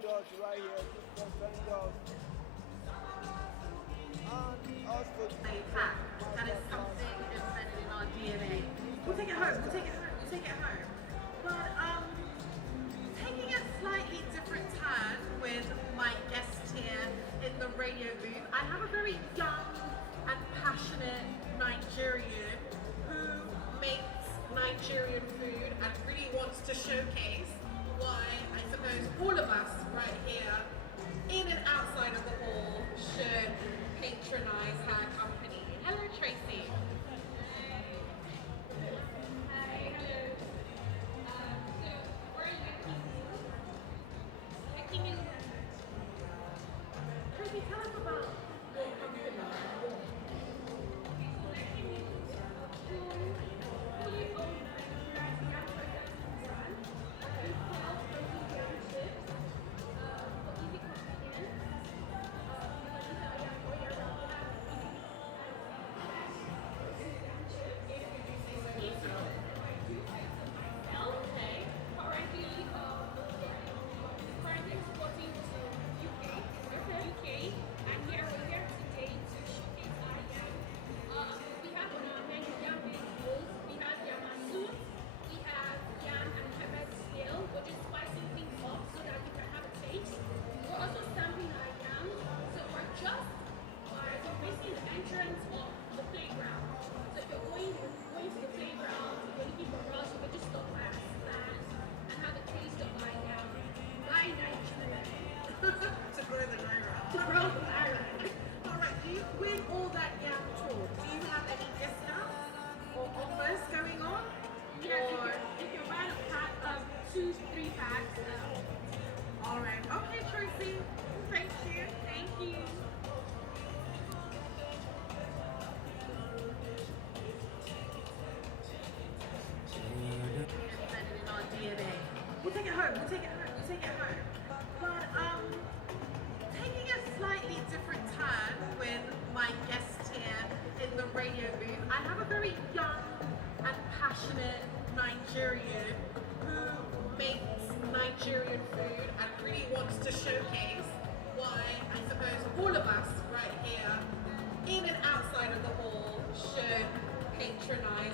vendors right here, different vendors. And also fact. That is something embedded in our DNA. We'll take it home, we'll take it home, we'll take it home. But taking a slightly different turn with my guest here in the radio booth, I have a very young and passionate Nigerian who makes Nigerian food and really wants to showcase why I suppose all of us right here in and outside of the hall should patronize her company. Hello, Tracy. Hi, hello. So, where are you making in Tracy, tell us about your company. fully owned Nigerian brand. We sell protein yam chips for easy convenience. Because these are yam all year round. We have easy myself. Okay. Currently exporting to UK. Okay. UK. And we're here today to showcase our yam. We have on our menu yam-based bowls. We have yam and soup. We have yam and pepper snail, which is spicing things up so that you can have a taste. We're also stamping our yam. So we're just facing the entrance of the playground. So if you're going to the playground, if you're looking for us, you can just stop by our stand and have a taste of our yam. Buy Nigeria. To grow the Naira. To grow the island. Alright, do you win all that yam tour? Do you have any discounts or offers going on? Yes, if you buy a pack of 2-3 packs. Alright, okay, Tracy. Thank you. Thank you. Embedded in our DNA. We'll take it home, we'll take it home, we'll take it home. But taking a slightly different turn with my guest here in the radio booth, I have a very young and passionate Nigerian who makes Nigerian food and really wants to showcase why I suppose all of us right here in and outside of the hall should patronize